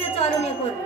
সে চরণে করবে।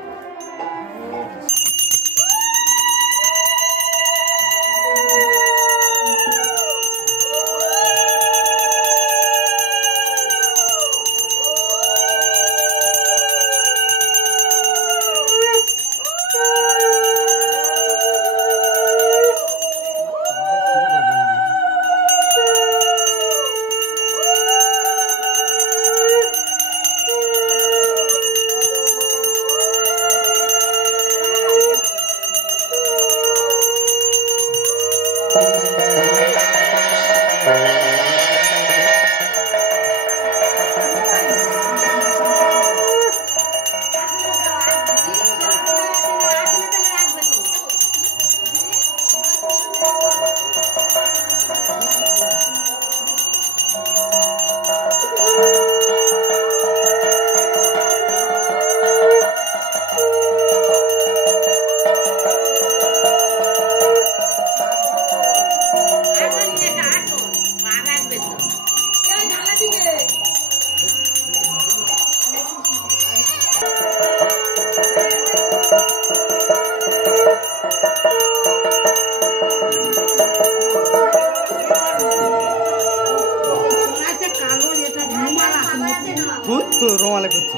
রোমালে করছি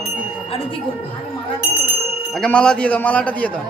আগে মালা দিয়ে দাও, মালাটা দিয়ে দাও।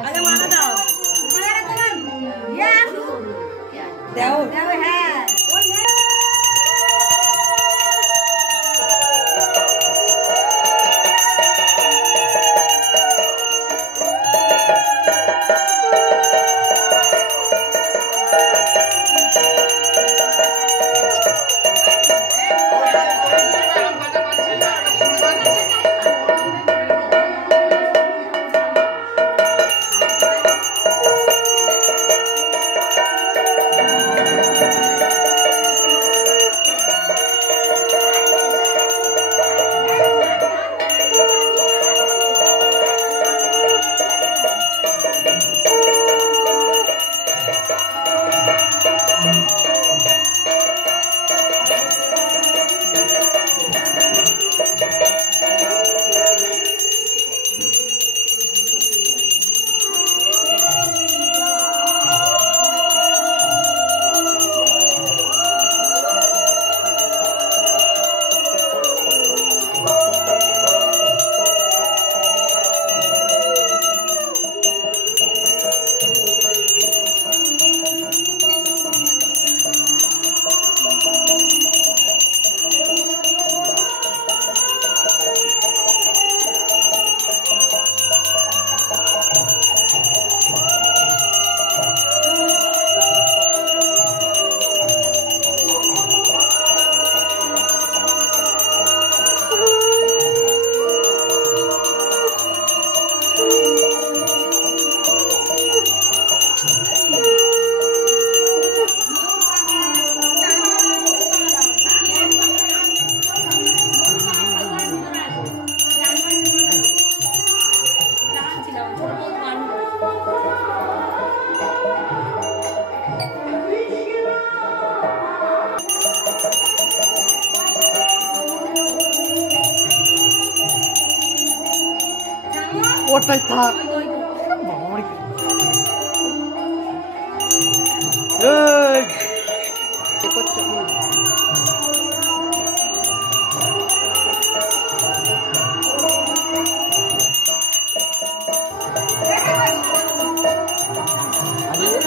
ওটাই থাক।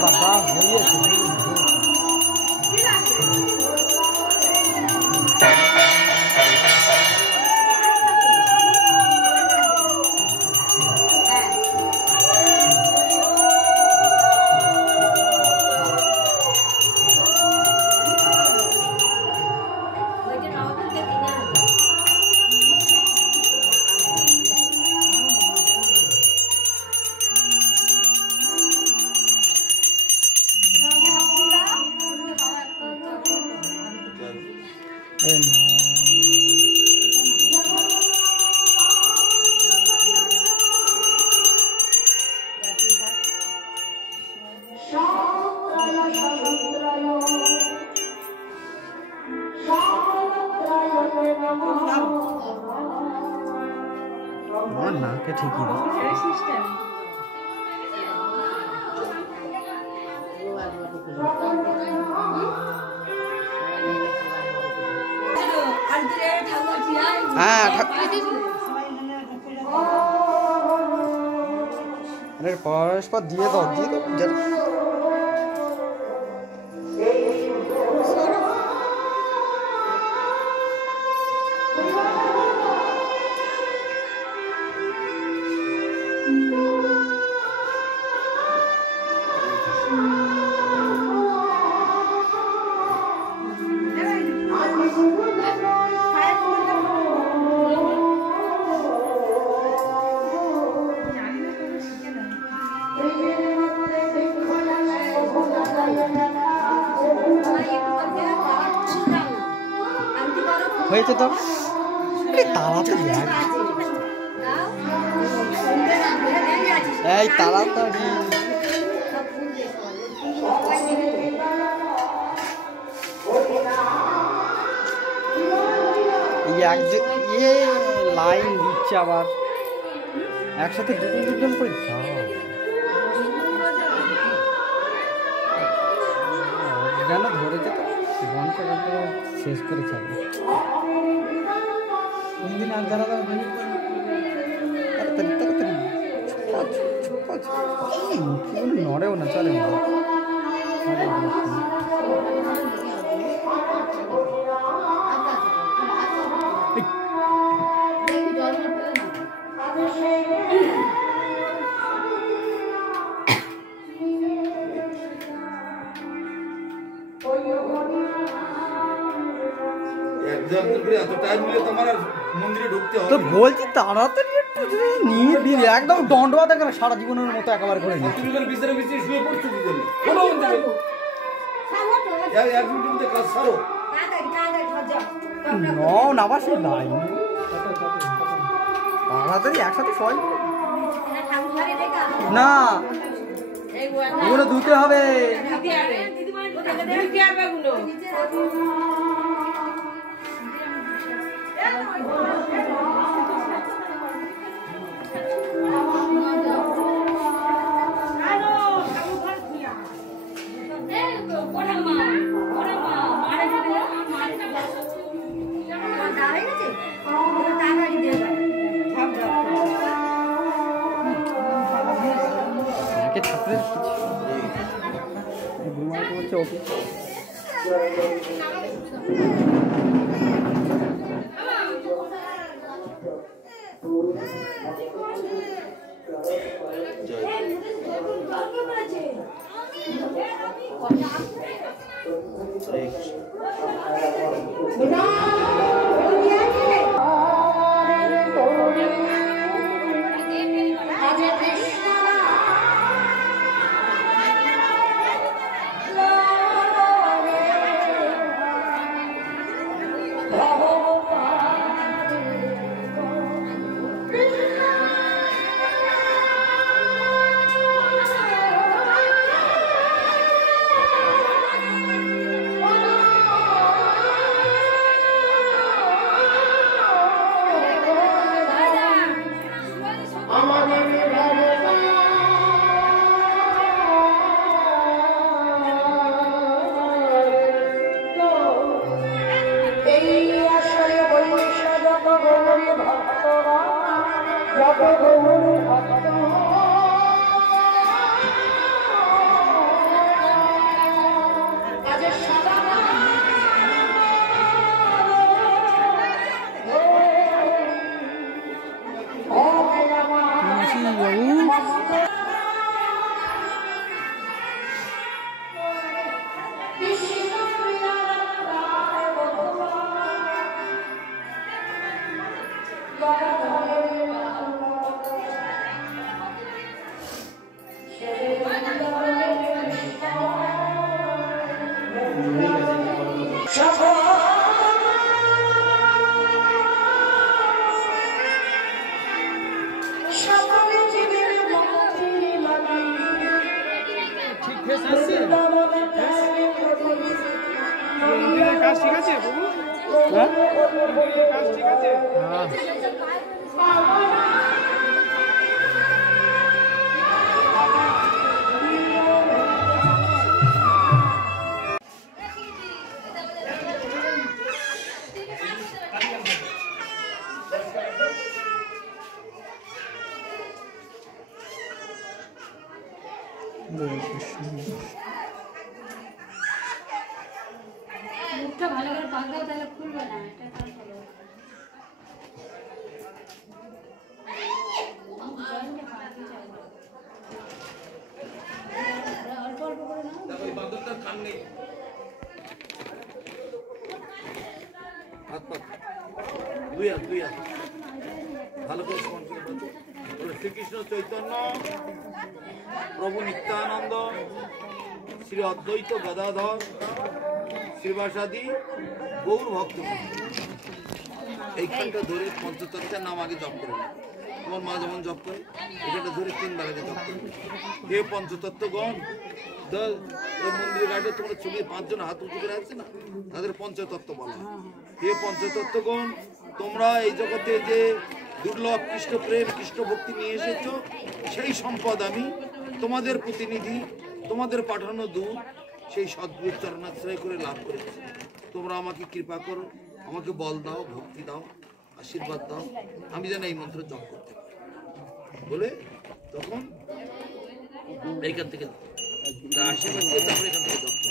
বাবা নাকে ঠিকই দাও। হ্যাঁ আরে পরস্পর দিয়ে দাও হয়েছে তো তাড়াতাড়ি এই তাড়াতাড়ি লাইন দিচ্ছে আবার একসাথে দুজন করে যাও যেন ধরেছে তো ঘন্টা শেষ করে যাবে কোনদিন আর যারা তাড়াতাড়ি নড়েও না চলে না তো বলছি তাড়াতাড়ি একটু নিয়ে একদম দণ্ডবা দেখে সারা জীবনের মতো একেবারে করে নাবার সে নাই তাড়াতাড়ি একসাথে সবাই না ওগুলো ধুতে হবে ঠাকুরের হচ্ছে ওকে মুখটা ভালো করে পাক দাও, তাহলে খুলবে না। এটা অল্প অল্প করে নাও। দেখো এই বাঁদরটার কান নেই। হাত পাত দুই হাত ভালো করে স্মরণ করে বলছো। শ্রীকৃষ্ণ চৈতন্য প্রভু নিত্যানন্দ শ্রী অদ্বৈত গদাধর শ্রীবাসাদি গৌর ভক্ত। এইখানটা ধরে পঞ্চতত্ত্বের নাম আগে জপ করে নেবে। তোমার মা যেমন জপ করে এখানটা ধরে 3 বার আগে জপ করে। হে পঞ্চতত্ত্বগণ, ওই মন্দিরের গাড়িতে তোমরা চলে 5 জন হাত উঁচু করে আসছে না, তাদের পঞ্চতত্ত্ব বলা হয়। হে পঞ্চতত্ত্বগণ, তোমরা এই জগতে যে দুর্লভ কৃষ্ণ প্রেম কৃষ্ণ ভক্তি নিয়ে এসেছো, সেই সম্পদ আমি তোমাদের প্রতিনিধি, তোমাদের পাঠানো দূত, সেই সদ্গুরুর চরণাশ্রয় করে লাভ করেছি। তোমরা আমাকে কৃপা করো, আমাকে বল দাও, ভক্তি দাও, আশীর্বাদ দাও, আমি যেন এই মন্ত্র জপ করতে পারি বলে তখন এইখান থেকে আশীর্বাদ দিয়ে তারপরে এখান থেকে জপ করতে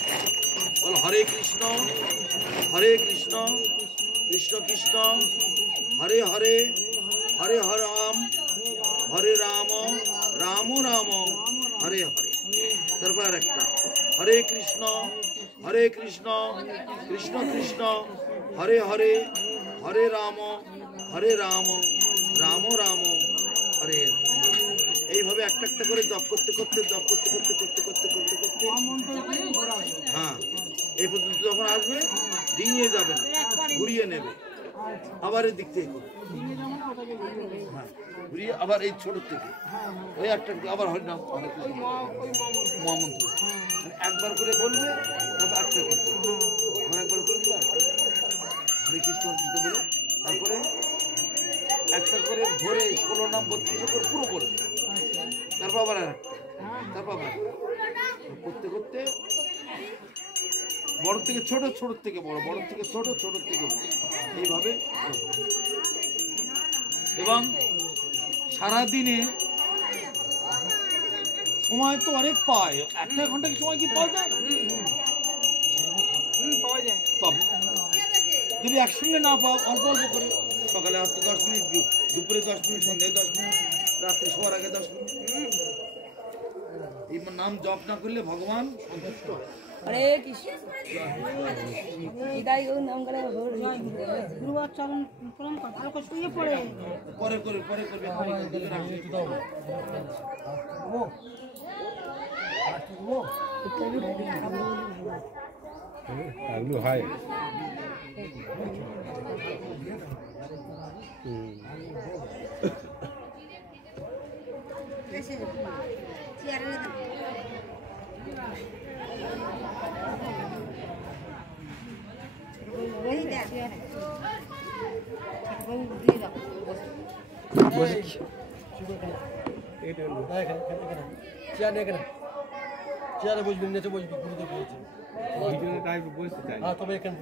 বলো। হরে কৃষ্ণ কৃষ্ণ কৃষ্ণ হরে হরে, হরে হরে রাম, হরে রাম রাম রাম হরে হরে। তারপর একটা হরে কৃষ্ণ কৃষ্ণ কৃষ্ণ হরে হরে, হরে রাম রাম রাম হরে হরে। এইভাবে একটা একটা করে জপ করতে করতে হ্যাঁ, এই পর্যন্ত যখন আসবে ডিঙিয়ে যাবে না, ঘুরিয়ে নেবে, আবার এই দিক থেকে হ্যাঁ ঘুরিয়ে আবার এই ছোট থেকে ওই একটা আবার হরিনাম মহামন্ত্র একবার করে বলবে, তারপর একটা করতে একবার করে হরে কৃষ্ণ বলে, তারপরে একটা করে ধরে 16 নাম 32 করে পুরো বলবে, তারপর আবার তারপর আবার করতে করতে বড় থেকে ছোট, ছোট থেকে বড়, বড় থেকে ছোট, ছোট থেকে বড়, এইভাবে। এবং সারাদিনে সময় তো অনেক পায়, 1 ঘন্টা সময় কি পাওয়া যায়? পাওয়া যায়। তবে যদি একসঙ্গে না পাও, অল্প অল্প করে সকালে 10 মিনিট, দুপুরে 10 মিনিট, সন্ধ্যায় 10 মিনিট, রাত্রে শোয়ার আগে 10 মিনিট। এই নাম জপ না করলে ভগবান সন্তুষ্ট হয়। হরে কৃষ্ণ নিতাই গৌর নাম করে গুরুবার চরণ প্রণাম কর, ভালো করে শুয়ে পড়ে পরে করবে হাই চেয়ারে বসবি, নেচে বসবি, গুরুদেব বলছে তবে এখানে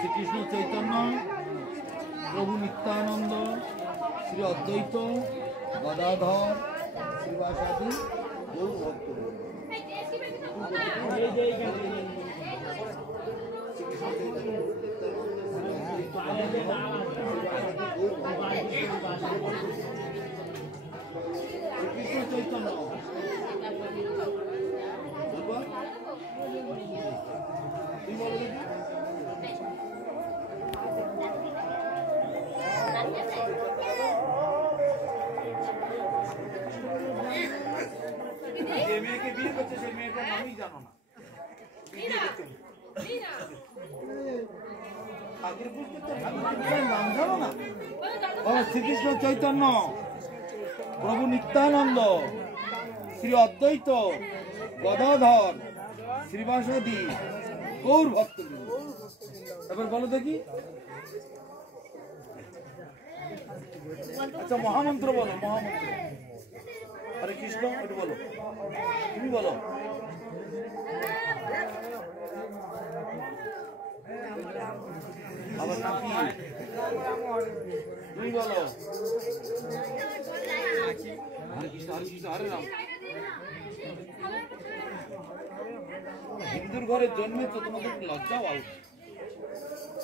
শ্রীকৃষ্ণ চৈতন্য প্রভু নিত্যানন্দ শ্রী অদ্বৈত গদাধর শ্রীবাসাদি গৌর ভক্ত। শ্রীকৃষ্ণ চৈতন্য যে মেয়েকে বিয়ে করছে সেই মেয়েটার নামই জানো না। নাম জানো না? শ্রীকৃষ্ণ চৈতন্য প্রভু নিত্যানন্দ শ্রী অদ্বৈত গদাধর শ্রীবাসাদি গৌর ভক্ত। এবার বলো দেখি, আচ্ছা মহামন্ত্র বলো, মহামন্ত্র। হরে কৃষ্ণ একটু বলো, তুমি বলো। আবার নাম কি? তুমি বলো। হরে কৃষ্ণ, হরে কৃষ্ণ, হরে রাম। হিন্দুর ঘরে জন্মেছো, তোমাদের লজ্জা পাও।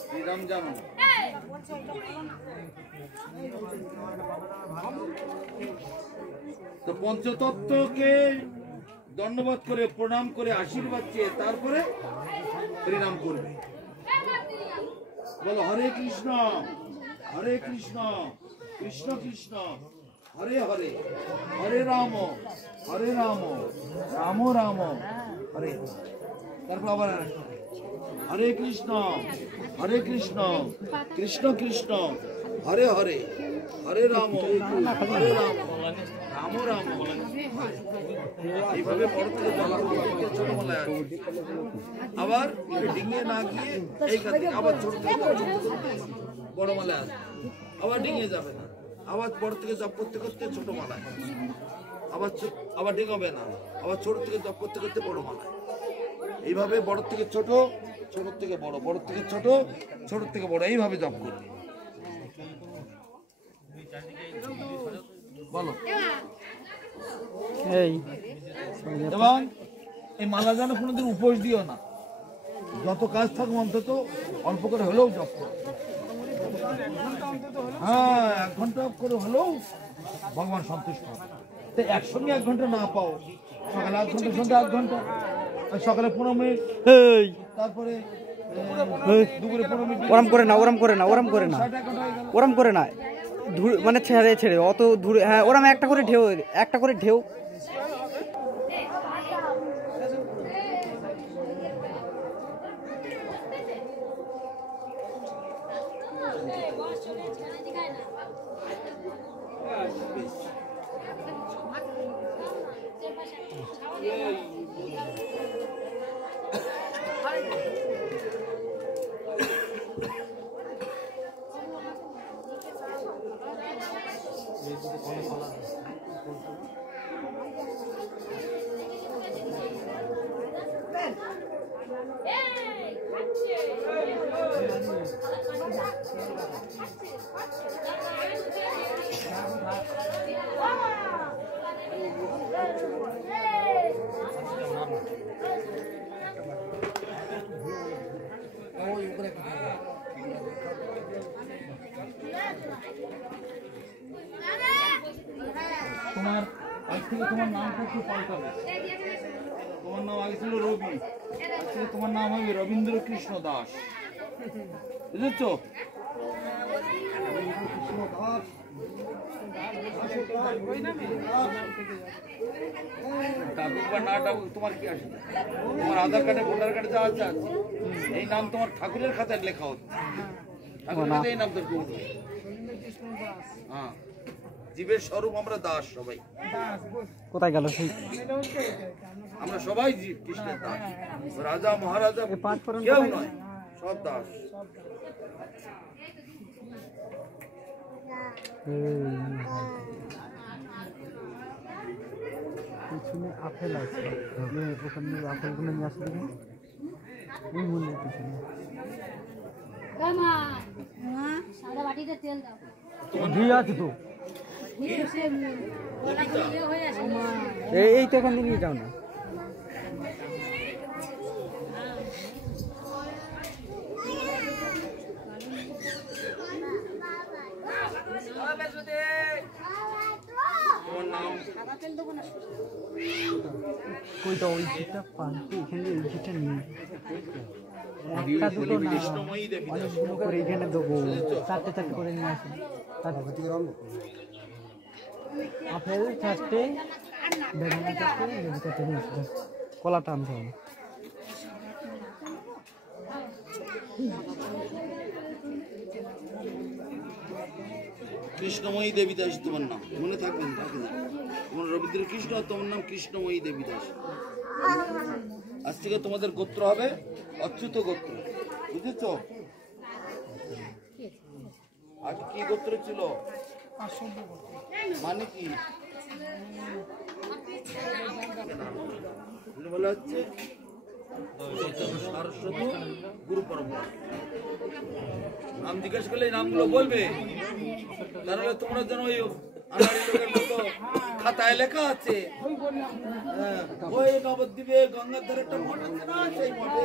শ্রীরাম জানো না। তো পঞ্চতত্ত্বকে দণ্ডবোধ করে প্রণাম করে আশীর্বাদ চেয়ে তারপরে হরিনাম করবে। বলো হরে কৃষ্ণ, হরে কৃষ্ণ, কৃষ্ণ কৃষ্ণ, হরে হরে, হরে রাম, হরে রাম, রাম রাম, হরে। তারপর আবার হরে কৃষ্ণ, হরে কৃষ্ণ, কৃষ্ণ কৃষ্ণ, হরে হরে, হরে রাম, হরে রাম, রাম রাম। এইভাবে বড় থেকে ছোট মালায় আছে। আবার ডিঙিয়ে না গিয়ে এই কাছে আবার ছোট থেকে বড় মালায় আছে। আবার ডিঙিয়ে যাবে না, আবার বড় থেকে জপ করতে করতে ছোট মালায়, আবার ডিঙাবে না, আবার ছোট থেকে জপ করতে করতে বড় মালায়। এইভাবে বড় থেকে ছোট, ছোট থেকে বড়, বড় থেকে ছোট, ছোট থেকে বড়, এইভাবে জপ করবে। বলো। এই এবং এই মালা যেন কোনোদিন উপোস দিও না, যত কাজ থাকুক অন্তত অল্প করে হলেও জপ করো। হ্যাঁ, 1 ঘন্টা করে হলেও ভগবান সন্তুষ্ট হবে। তো একসঙ্গে 1 ঘন্টা না পাও, সকালে 1 ঘন্টা, সন্ধ্যা 1 ঘন্টা, সকালে 15 মিনিট, তারপরে দুপুরে 15 মিনিট। ওরম করে না, ওরম করে না, ওরম করে না, 60 ঘন্টা হয়ে গেল। ওরম করে না, মানে ছেড়ে ছেড়ে অত দূরে। হ্যাঁ, ওরম একটা করে ঢেউ, একটা করে ঢেউ। তোমার আজ থেকে তোমার নামটা একটু পাল্টাবে। তোমার নাম আগে ছিল রবি, আজ থেকে তোমার নাম হবে রবীন্দ্র কৃষ্ণ দাস। বুঝেছ? ডাকুক বা না ডাকুক তোমার কি আসে? তোমার আধার কার্ডে, ভোটার কার্ডে যা আছে আছে। এই নাম তোমার ঠাকুরের খাতায় লেখা হচ্ছে, ঠাকুরের খাতায় এই নাম তোর কেউ। হ্যাঁ, জীবের স্বরূপ আমরা দাস সবাই। কোথায় গেল সেই? আমরা সবাই জীব, কৃষ্ণের দাস। রাজা মহারাজা কেউ নয়, সব দাস। পিছনে আপেল আছে, ওখানে আপেলগুলো নিয়ে আসলে ওই মন্দির পিছনে সাদা বাটিতে তেল দাও। ঘি আছে তো, হয়ে আসে এই তো এখান থেকে নিয়ে যাও না। কইটা ওই ঘিটা পান্তি এখানে, এই ঘিটা নিয়ে একটা দুটো না, অনেকগুলো করে এখানে দেবো, 4টে 4টে করে নিয়ে আসেন। আপেল 4টে, বেদানা 4টে, লেবু 4টে নিয়ে আসবেন। কলাটা আনতে হবে। কৃষ্ণময়ী দেবী দাস তোমার নাম, মনে থাকবেন, রাখে যান। তোমার রবীন্দ্র কৃষ্ণ, তোমার নাম কৃষ্ণময়ী দেবী দাস। আজ থেকে তোমাদের গোত্র হবে অচ্যুত গোত্র, বুঝেছ? আগে কি গোত্র ছিল? মানে কি বলা হচ্ছে? সারস্বত গুরু পরম্পরা। নাম জিজ্ঞেস করলে এই নামগুলো বলবে, তাহলে তোমরা যেন ওই আনাড়ি লোকের মতো খাতায় লেখা আছে, ওই নবদ্বীপে গঙ্গার ধারে একটা মঠ আছে না, সেই মঠে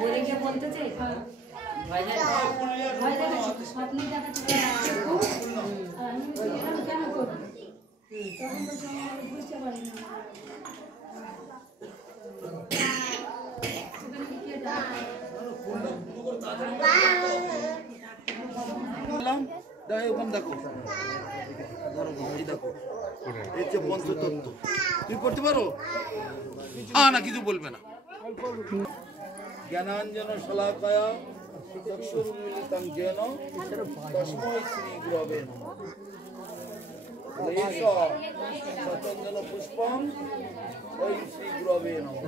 বলে গিয়ে বলতেছে স্বপ্নে দেখাচ্ছে কেন করবো, তখন বলছে আমি বুঝতে পারি না। দেখো দেখো এই যে পঞ্চতত্ত্ব তুমি পড়তে পারো? না কিছু বলবে না। জ্ঞানাঞ্জন শলাকায়া চক্ষুর্মিলিতং যেন তস্मै শ্রী গুরবে নমঃ। সতঞ্জন পুষ্পং ওই শ্রী গুরবে নমঃ।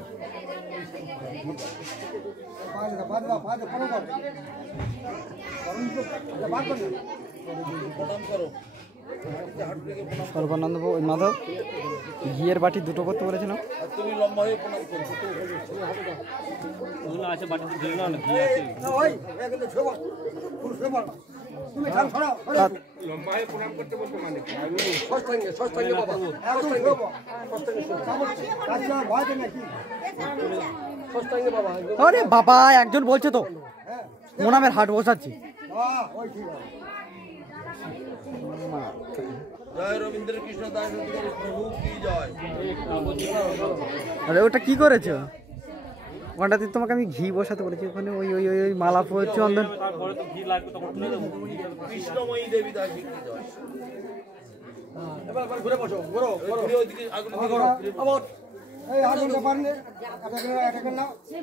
প্রণাম করো। সর্বানন্দ মাধব ঘিয়ের বাটি দুটো করতে বলেছিল। আর তুমি লম্বা হয়ে প্রণাম করো। আছে বাটিতে দিল না, ঘি আছে। লম্বা হয়ে প্রণাম করতে বলতে মানে কি? আরে বাবা, একজন বলছে তো মোনামের হাট বসাচ্ছি। জয় রবীন্দ্র কৃষ্ণ দাস প্রভু কি জয়। আরে ওটা কি করেছো? ওটাতে তোমাকে আমি ঘি বসাতে বলেছি, ওখানে ওই ওই ওই মালা ফুল চন্দন। তারপরে তো ঘি লাগবে, তখন তুলে দেবো। কৃষ্ণময়ী দেবী দাস কি জয়। এবার ঘুরে বসো, ঘুরো ওইদিকে আগুন দিকে